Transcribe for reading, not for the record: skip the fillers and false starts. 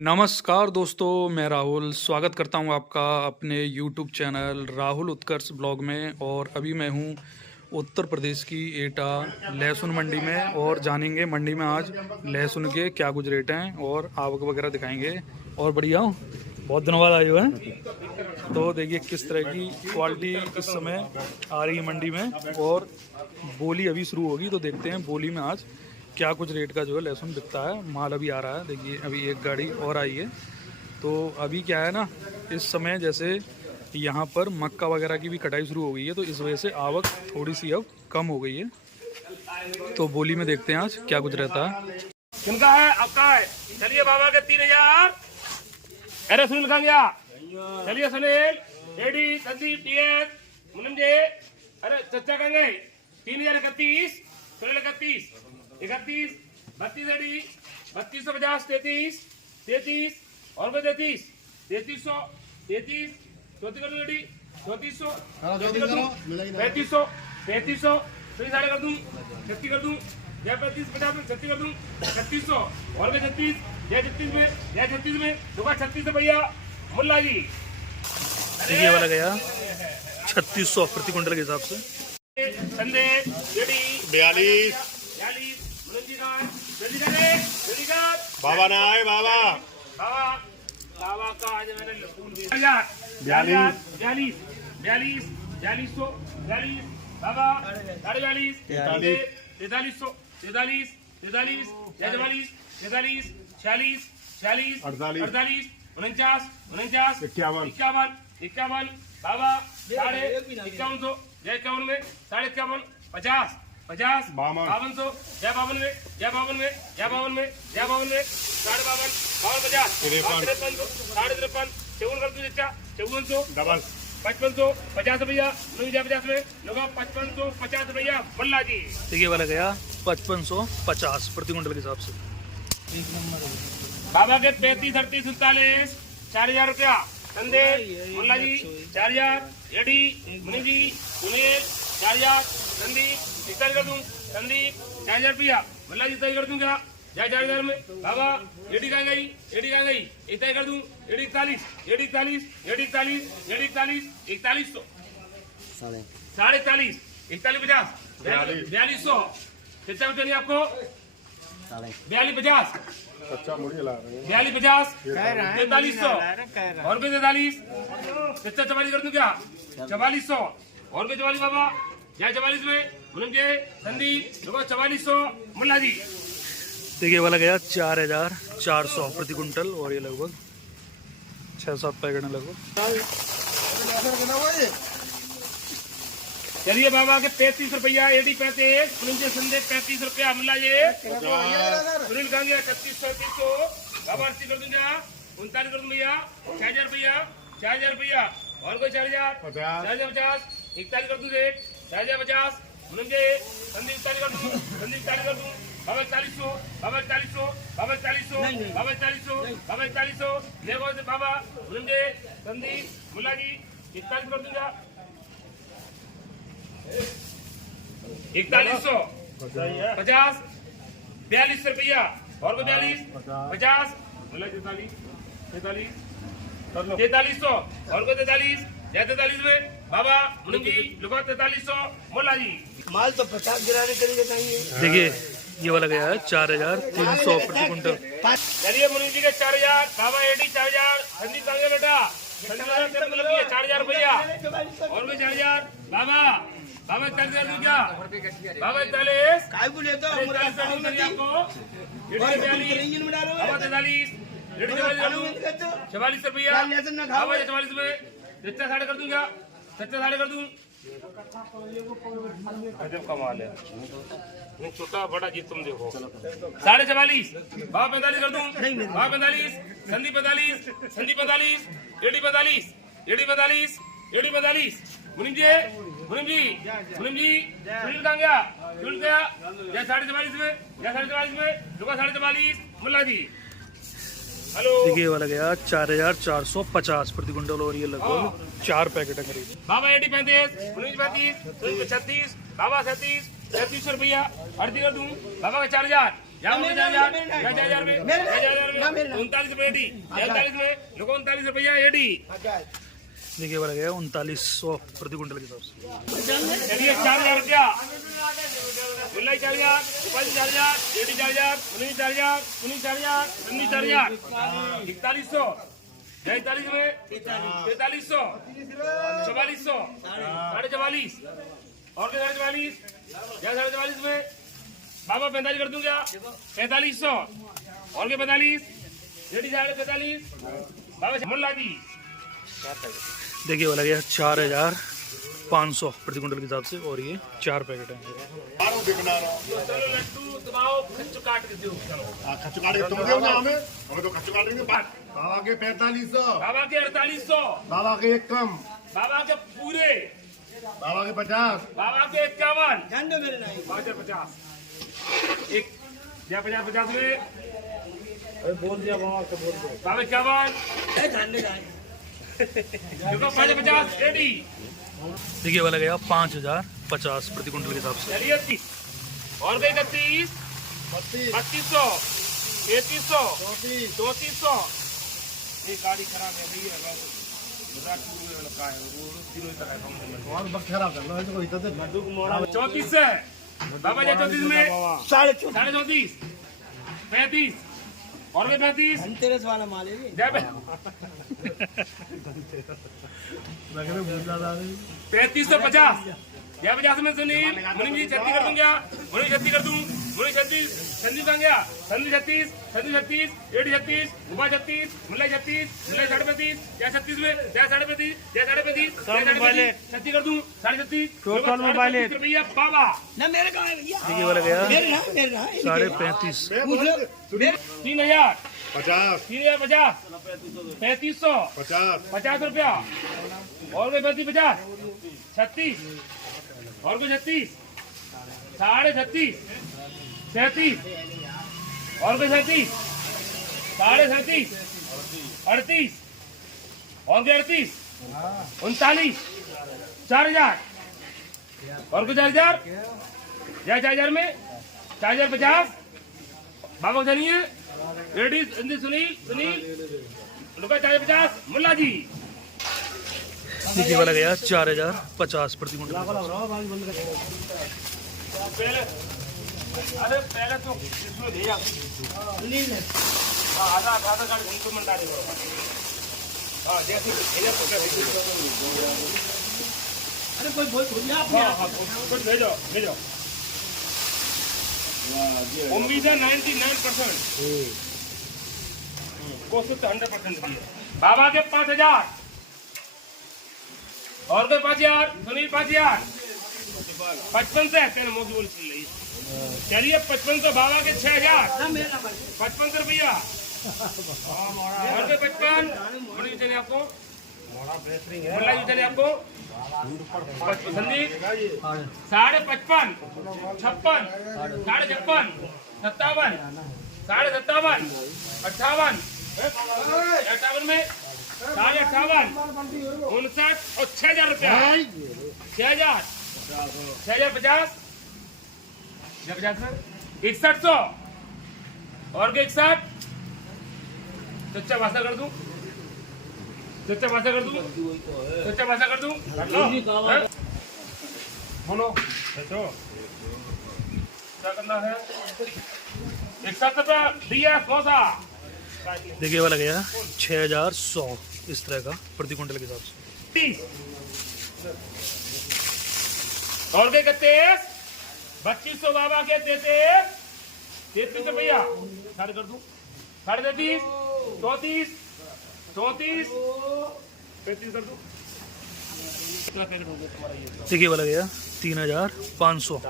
नमस्कार दोस्तों, मैं राहुल स्वागत करता हूं आपका अपने YouTube चैनल राहुल उत्कर्ष ब्लॉग में। और अभी मैं हूं उत्तर प्रदेश की एटा लहसुन मंडी में और जानेंगे मंडी में आज लहसुन के क्या कुछ रेट हैं और आवक वगैरह दिखाएंगे। और बढ़िया हूँ, बहुत दिनों बाद आए हुए हैं तो देखिए किस तरह की क्वालिटी इस समय आ रही है मंडी में। और बोली अभी शुरू होगी तो देखते हैं बोली में आज क्या कुछ रेट का जो है लहसुन बिकता है। माल अभी आ रहा है, देखिए अभी एक गाड़ी और आई है। तो अभी क्या है ना, इस समय जैसे यहाँ पर मक्का वगैरह की भी कटाई शुरू हो गई है तो इस वजह से आवक थोड़ी सी अब कम हो गई है। तो बोली में देखते हैं आज क्या कुछ रहता है। किनका है? आपका है। चलिए बाबा के 3000। अरे सुनील कहाँ गया? चलिए सुनील, एडी, संदीप, टीएस, मुनम जी। अरे चचा कहाँ गए? 3031, सुनील 31, 31, 32 एडी, 3250, 33, 33 और को 33, 3300, 33, 34 कर दूं एडी, 3400, 3500, 3500, 3 कर दूं, 36 कर दूं, या 35, 50 में 36 कर दूं, 3600 और को 36, या 36 में, या 36 में, दुका 36 भैया मुल्ला जी। ये वाला गया 3600 प्रति कुंटल के हिसाब से। संदेश एडी 42 42 मुनम जी का है। जल्दी कर बाबा ना आए बाबा। बाबा बाबा का आज मैंने फूल भी 42 42 42 4200 42 बाबा 42 43 4300 43 43 44 43 46 46 48 49 49 51 51 बाबा 5100 जय 51 में 51 50 50 5200 जय 52 में जय 52 में जय 52 में जय 52 में 52 50 53 53 54 कर दूं चचा 5400 डबल 5500 50 भैया 50 में लोग 5550 भैया बल्ला जी। ये वाला गया 5550 प्रति कुंटल के हिसाब से। बाबा के 35 38 39 4000 रुपया। संदेश मुल्ला जी 4000 एडी मुनि जी सुनील 4000 संदीप इतना कर दूं संदीप 4000 रुपया मुल्ला जी इतना कर दूं क्या? जाए 4000 में बाबा एडी कहाँ गई? एडी कहाँ गई? इतना कर दूं एडी 41 एडी 41 एडी 41 एडी 41 4100 साढ़े 41 41 50 4200 कितना नहीं आपको 42 50 अच्छा मुड़ी ला रहे हैं 42 50 4300 और भी 43 कितना 44 कर दूं क्या? 4400 और भी 44 बाबा या 44 में मुनम जी संदीप देखो 4400 मुल्ला जी। देखिए वाला गया 4400 प्रति कुंटल और ये लगभग 6-7 पैकेट है लगभग। चलिए बाबा के 35 रुपया एडी 35 मुनम जी संदीप 35 रुपया मुल्ला जी। सुनील कहाँ गया? 3600 बाबा 80 कर दूंगा 39 कर दूं भैया 6000 रुपया 4000 रुपया और कोई 4000 4050 41 कर दूं 4050 मुनम जी संदीप 41 कर दूं संदीप 41 कर दूं बाबा 4000 बाबा 4000 बाबा 4000 बाबा 4000 बाबा 4000 देखो से बाबा मुनम जी संदीप मुल्ला जी 41 कर दूंगा 4100 50 42 रुपया और को 42 50 मुल्ला 43 4300 और को 43 या 43 में बाबा मुनम जी लुका 4300 मुल्ला जी। माल तो 50 गिराने के लिए चाहिए। देखिए ये वाला गया है 4300 प्रति कुंटल। चलिए मुनम जी के 4000 बाबा एडी 4000 संदीप कांगे बेटा 4000 रुपया और भी 4000 बाबा बाबा 40 दूं क्या? बाबा 41 काय को लेता हूं मुरा आपको बाबा 43 44 रुपया बाबा 44 में सच्चा साढ़े कर दूं क्या? सच्चा साढ़े कर दूं अजब कमाल है नहीं छोटा बड़ा जीत तुम देखो 44 बाबा 45 कर दूं बाबा 45 संदीप 45 संदीप 45 एडी 45 एडी 45 एडी 45 मुनिम जी सुनील कहाँ गया? सुनील गया या 44 में या 44 में दुका 44 मुल्ला जी। हेलो देखिए वाला गया 4450 प्रति कुंटल और ये लगभग 4 पैकेट है करीब। बाबा 80 35 19 35 36 बाबा 37 3300 रुपया 38 कर दूं बाबा का 4000 यहाँ 4,000 में 39 रुपये एडी 39 में लोगों 39 रुपया एडी। देखिए वाला गया 3900 प्रति क्विंटल के हिसाब से। चलिए 4,000 रुपया मुल्लाई 4,000 रुपये 4,000 एडी 4,000 19 4,000 19 4,000 19 4,000 4100 43 में 4300 4400 44.5 और 44 या 44.5 में बाबा 45 कर दूं क्या 4500 और के 45 रेडी 45 बाबा मुल्ला जी। देखिए वाला गया 4,500 प्रति क्विंटल के हिसाब से और ये 4 पैकेट हैं। दिखना रहा चलो लड्डू दबाओ खच्चू काट के दो चलो खच्चू काट के तुम दो ना हमें तो खच्चू काटेंगे। बाबा के 4500 बाबा के 4800 बाबा के एक कम बाबा के पूरे बाबा के 50 बाबा के 51 झंडे मेरे नहीं 50 एक या 50 में बोल दिया बाबा को बोल दो बाबा 51 झंडे का देखो 50 रेडी। देखिए वाला गया 5,050 प्रति क्विंटल के हिसाब से। चलिए 30 और गई 31 3200 3300 3400 ये गाड़ी खराब है भैया और बक खराब करना है तो कोई तो 34 से बाबा जी 34 में 34.5 34 35 और भी 35 धनतेरस वाला माल है ये। जय 3550 या 50 में सुनील मुनीम जी 36 कर दूं क्या मुनीम 36 कर दूं मुनीम 36 संदीप कहाँ गया संदीप 36 एडी 36 उबा 36 मुल्लाई 36 मुल्लाई 35 या 36 में या 35 या 35 36 कर दूं 37 टोटल मोबाइल रुपया बाबा ना मेरे कहाँ है भैया देखिए वाला गया मेरे ना 35.5। पूछ लो 3000 50 3050 3500 50 रुपया और कोई 50 36 और कोई 36 36.5 37 और कोई 37 37.5 38 और कोई 38 39 4,000 और कोई 4,000 या 4,000 में 4,050 बाबा को जानिए रेडी सुनील लुका 4,050 मुल्ला जी। देखिए वाला गया 4,050 प्रति क्विंटल। अरे पहले तो इसमें भेजा आधा गाड़ी उनको मंडा दे हाँ जैसे भेजा तो क्या अरे कोई बोल भैया कुछ भेजो उम्मीद है 99% कोशिश तो 100% की है। बाबा के 5,000 और के 5,000 सुनील 5,000 55 से तेरे मोदी बोल रही चलिए 55 तो बाबा के 6,000 ना मेरा नंबर 55 रुपया और के 55 मुड़ी चले आपको मुल्ला जी चले आपको संदीप 55.5 56 57 57 57 58 में 58 59 और 6,000 रुपया 6,000 50 6100 और के 61 सच्चा भाषा कर दूं सच्चा भाषा कर दूं बोलो क्या करना है 61 रुपया दिया सौसा। देखिए वाला गया 6,100 इस तरह का प्रति क्विंटल के हिसाब से। 30 और के 31 2500 बाबा के 33 रुपया साढ़े कर दूं 33 34 34 35 कर दूं। कितना पैकेट हो गया तुम्हारा ये? देखिए वाला गया 3,500